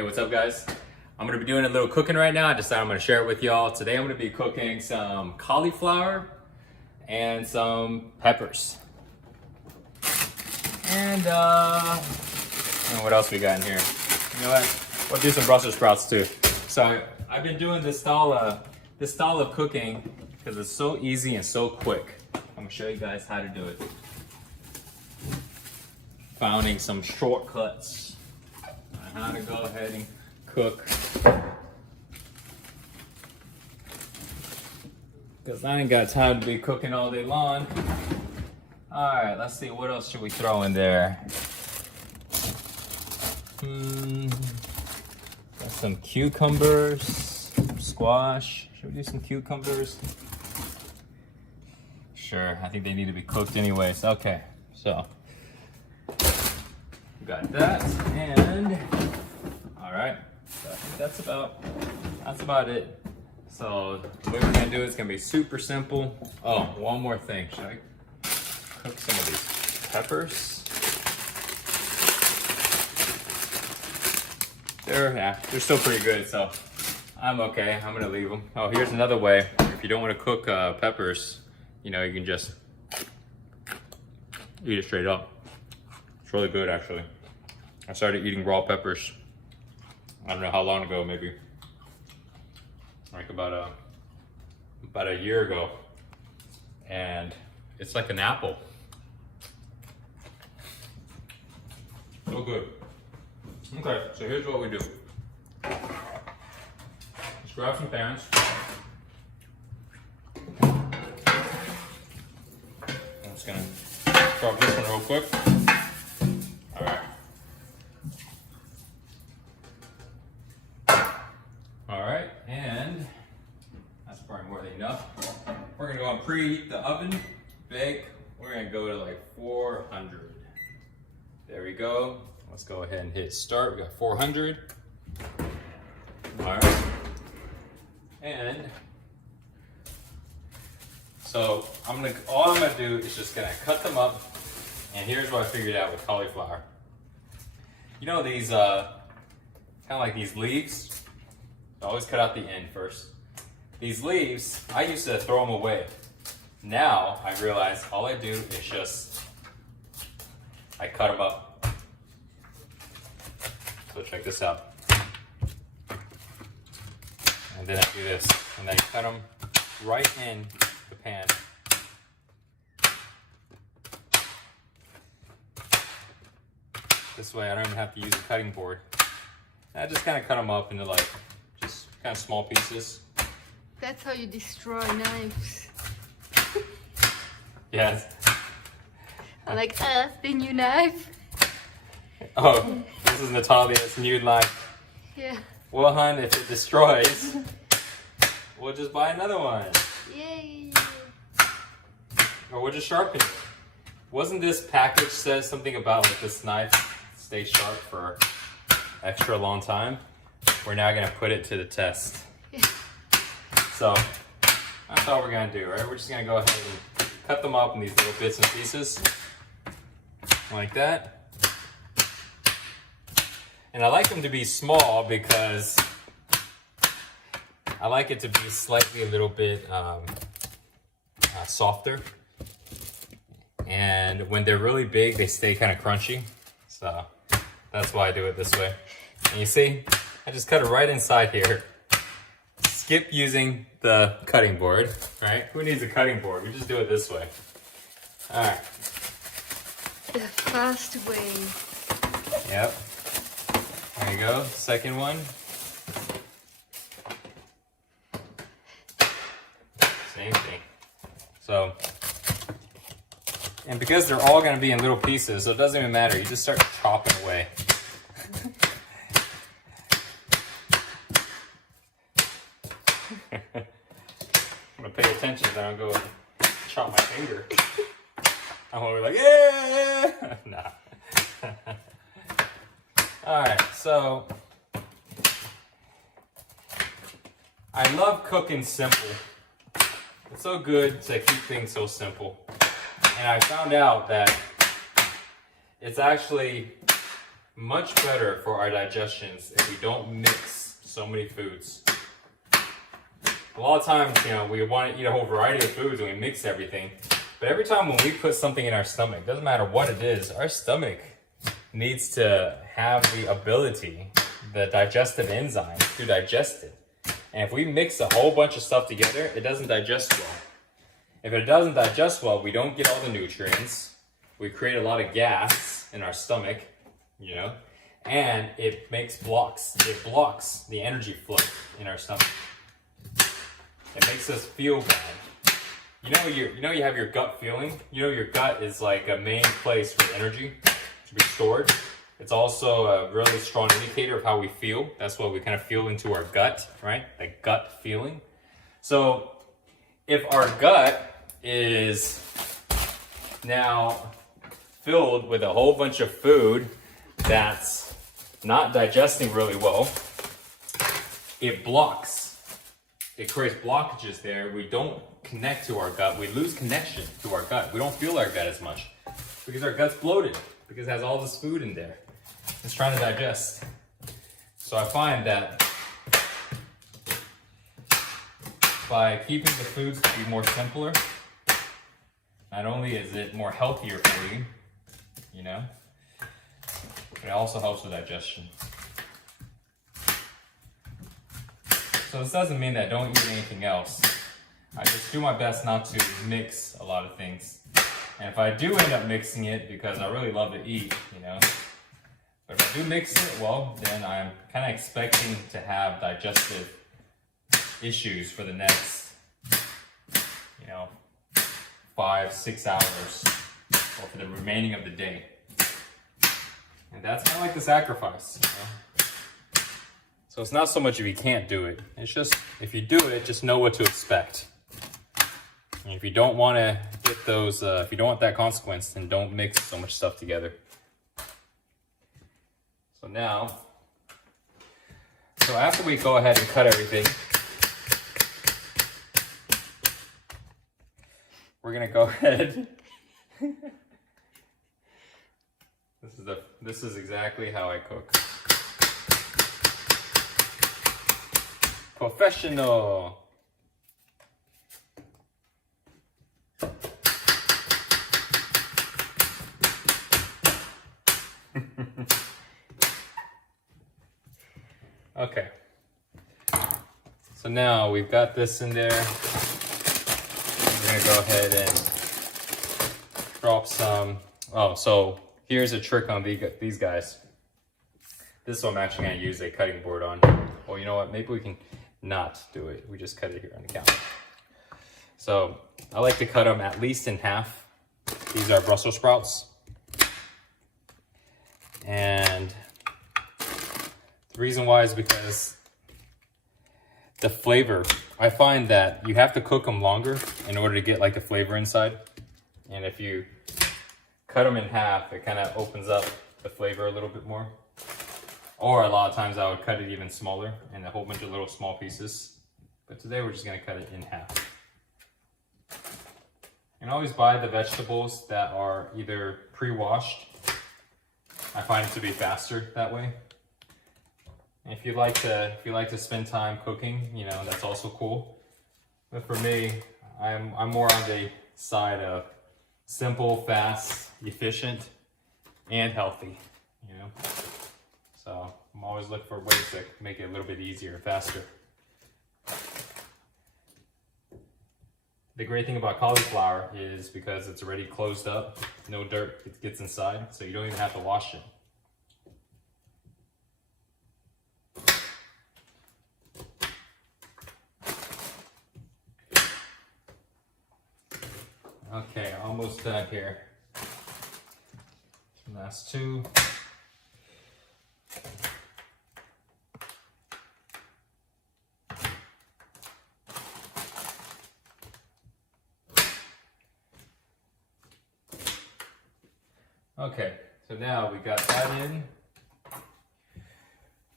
Hey, what's up guys? I'm gonna be doing a little cooking right now. I decided I'm gonna share it with y'all. Today I'm gonna be cooking some cauliflower and some peppers. And what else we got in here? You know what? We'll do some Brussels sprouts too. So I've been doing this style of cooking because it's so easy and so quick. I'm gonna show you guys how to do it. Finding some shortcuts on how to go ahead and cook. Because I ain't got time to be cooking all day long. Alright, let's see, what else should we throw in there? Got some cucumbers, squash. Should we do some cucumbers? Sure, I think they need to be cooked anyways. Okay, so we got that, and all right, so I think that's about it. So the way we're gonna do it is gonna be super simple. Oh, one more thing. Should I cook some of these peppers? They're still pretty good, so I'm okay. I'm gonna leave them. Oh, here's another way. If you don't want to cook peppers, you know, you can just eat it straight up. It's really good, actually. I started eating raw peppers, I don't know how long ago, maybe like about a year ago, and it's like an apple. So good. Okay, so here's what we do. Let's grab some pans. I'm just gonna drop this one real quick. All right. All right, and that's probably more than enough. We're gonna go and preheat the oven, bake. We're gonna go to like 400. There we go. Let's go ahead and hit start. We got 400. All right. And so all I'm gonna do is just gonna cut them up. And here's what I figured out with cauliflower. You know these, kind of like these leaves? I always cut out the end first. These leaves, I used to throw them away. Now I realize all I do is just, I cut them up. So check this out. And then I do this, and then I cut them right in the pan. This way I don't even have to use a cutting board. I just kind of cut them up into like, just kind of small pieces. That's how you destroy knives. Yes. Like the new knife. Oh, this is Natalia's new knife. Yeah. Well, hun, if it destroys, we'll just buy another one. Yay. Or we'll just sharpen it. Wasn't this package says something about like this knife stay sharp for extra long time? We're now gonna put it to the test. Yeah. So that's all we're gonna do, right? We're just gonna go ahead and cut them up in these little bits and pieces, like that. And I like them to be small because I like it to be slightly a little bit softer. And when they're really big, they stay kind of crunchy. So that's why I do it this way. And you see, I just cut it right inside here. Skip using the cutting board, right? Who needs a cutting board? We just do it this way. All right. The fast way. Yep. There you go, second one. Same thing. So, and because they're all gonna be in little pieces, so it doesn't even matter, you just start chopping away. I'm gonna pay attention so I don't go chop my finger. I'm gonna be like, yeah! Nah. Alright, so I love cooking simple. It's so good to keep things so simple. And I found out that it's actually much better for our digestions if we don't mix so many foods. A lot of times, you know, we want to eat a whole variety of foods and we mix everything. But every time when we put something in our stomach, doesn't matter what it is, our stomach needs to have the ability, the digestive enzymes to digest it. And if we mix a whole bunch of stuff together, it doesn't digest well. If it doesn't digest well, we don't get all the nutrients. We create a lot of gas in our stomach, you know, and it blocks the energy flow in our stomach. It makes us feel bad. You know you have your gut feeling. You know your gut is like a main place for energy to be stored. It's also a really strong indicator of how we feel. That's what we kind of feel into our gut, right? The gut feeling. So if our gut is now filled with a whole bunch of food that's not digesting really well, it creates blockages there. We don't connect to our gut. We lose connection to our gut. We don't feel our gut as much because our gut's bloated, because it has all this food in there. It's trying to digest. So I find that by keeping the foods to be more simpler, not only is it more healthier for you, you know, but it also helps with digestion. So this doesn't mean that I don't eat anything else. I just do my best not to mix a lot of things. And if I do end up mixing it, because I really love to eat, you know, but if I do mix it, well, then I'm kind of expecting to have digestive issues for the next, you know, 5-6 hours, or for the remaining of the day. And that's kind of like the sacrifice, you know? So it's not so much if you can't do it. It's just, if you do it, just know what to expect. And if you don't want to get those, if you don't want that consequence, then don't mix so much stuff together. So now, after we go ahead and cut everything, we're gonna go ahead. This is exactly how I cook. Professional. Okay. So now we've got this in there. We're gonna go ahead and drop some. Oh, so here's a trick on these guys. This is what I'm actually gonna use a cutting board on. Well, you know what? Maybe we can not do it. We just cut it here on the counter. So I like to cut them at least in half. These are Brussels sprouts. And the reason why is because the flavor, I find that you have to cook them longer in order to get like the flavor inside. And if you cut them in half, it kind of opens up the flavor a little bit more. Or a lot of times I would cut it even smaller in a whole bunch of little small pieces. But today we're just gonna cut it in half. And always buy the vegetables that are either pre-washed. I find it to be faster that way. And if you like to spend time cooking, you know, that's also cool. But for me, I'm more on the side of simple, fast, efficient, and healthy, you know. So I'm always looking for ways to make it a little bit easier and faster. The great thing about cauliflower is because it's already closed up, no dirt gets inside, so you don't even have to wash it. Okay, almost done here. Last two. Okay, so now we got that in. I'm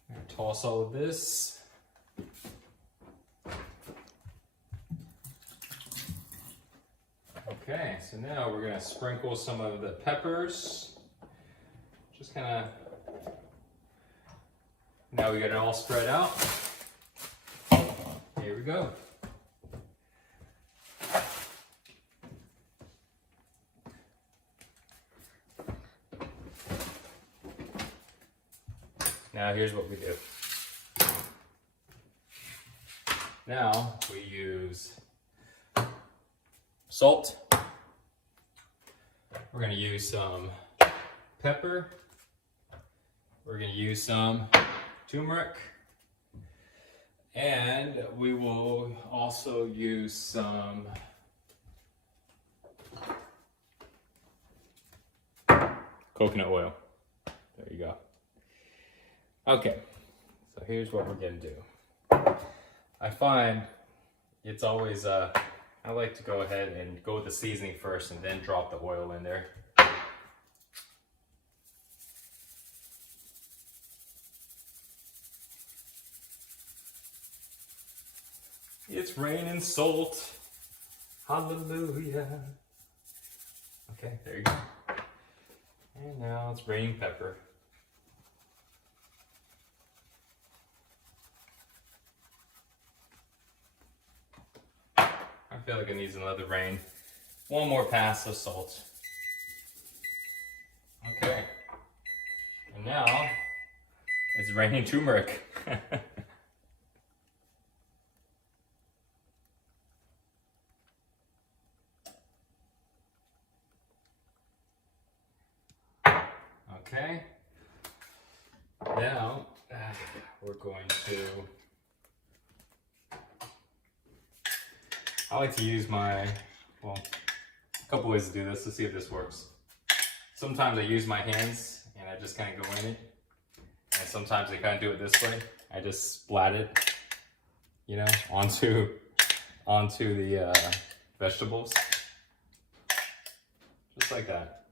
gonna toss all of this. Okay, so now we're gonna sprinkle some of the peppers. Just kind of Now we got it all spread out. Here we go. Now here's what we do. Now we use salt. We're going to use some pepper. We're going to use some turmeric. And we will also use some coconut oil. There you go. Okay, so here's what we're going to do. I find it's always, I like to go ahead and go with the seasoning first and then drop the oil in there. It's raining salt. Hallelujah. Okay, there you go. And now it's raining pepper. I feel like it needs another rain. One more pass of salt. Okay. And now it's raining turmeric. Okay. Now we're going to. I like to use my, well, a couple ways to do this. Let's see if this works. Sometimes I use my hands and I just kind of go in it. And sometimes I kind of do it this way. I just splat it, you know, onto the vegetables. Just like that.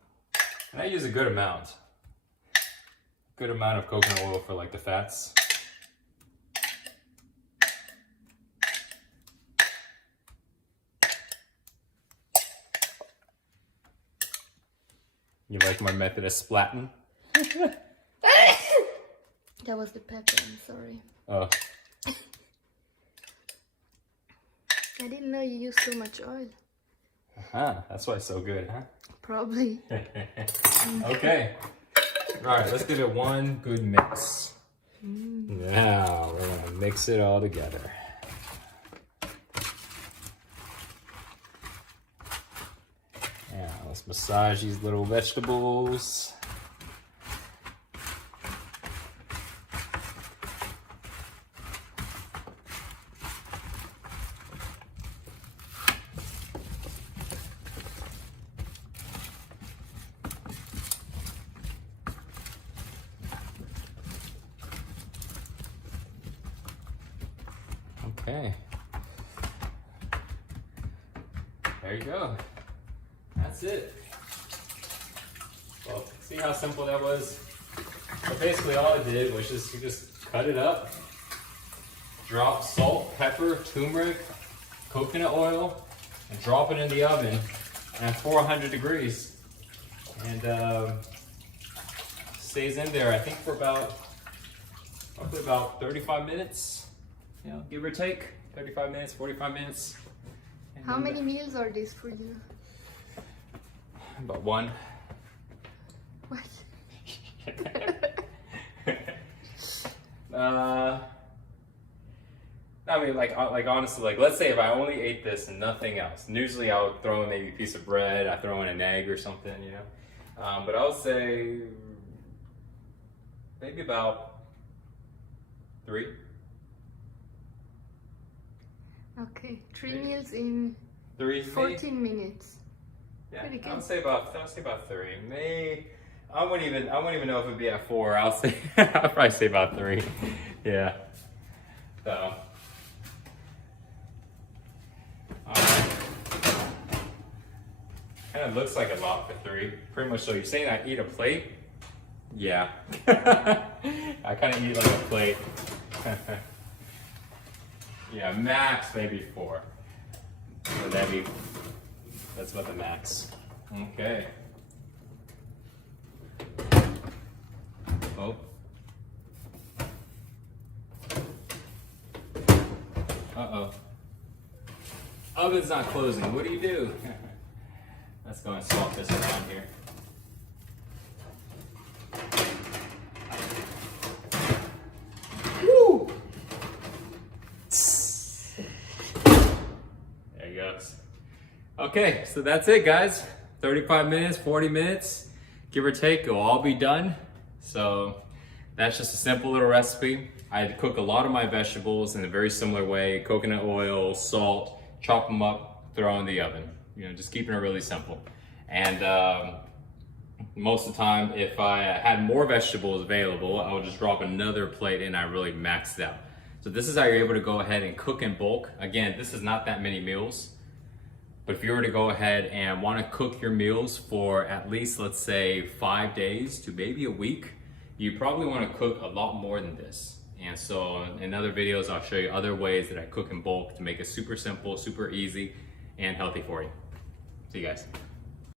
And I use a good amount. Good amount of coconut oil for like the fats. You like my method of splatting? That was the pepper, I'm sorry. Oh. I didn't know you used so much oil. That's why it's so good, huh? Probably. Okay. Alright, let's give it one good mix. Now, we're going to mix it all together. Now, let's massage these little vegetables. Okay. There you go. That's it. Well, see how simple that was? So basically all I did was you just cut it up, drop salt, pepper, turmeric, coconut oil, and drop it in the oven at 400 degrees. And stays in there, I think for roughly about 35 minutes, you know, give or take, 35 minutes, 45 minutes. And How many meals are these for you? About one. What? I mean, like honestly, like let's say if I only ate this and nothing else, and usually I would throw in maybe a piece of bread, I throw in an egg or something, you know. But I would say maybe about 3. Okay, 3 meals in 3, 14 minutes. Yeah, Pretty good. I would say about 3. Maybe I wouldn't even know if it'd be at 4. I'll say I'll probably say about 3. Yeah. So. Kind of looks like a lot for 3. Pretty much. So you're saying I eat a plate? Yeah. I kind of eat like a plate. Yeah, max maybe 4. So that's about the max. Okay. Oh. Uh-oh. Oven's not closing. What do you do? Let's go and swap this around here. Woo! There he goes. Okay, so that's it, guys. 35 minutes, 40 minutes, give or take, it'll all be done. So that's just a simple little recipe. I cook a lot of my vegetables in a very similar way: coconut oil, salt, chop them up, throw in the oven. You know, just keeping it really simple. And most of the time, if I had more vegetables available, I would just drop another plate in. I really maxed it out. So this is how you're able to go ahead and cook in bulk. Again, this is not that many meals, but if you were to go ahead and want to cook your meals for at least, let's say, 5 days to maybe a week, you probably want to cook a lot more than this. And so in other videos, I'll show you other ways that I cook in bulk to make it super simple, super easy, and healthy for you. See you guys.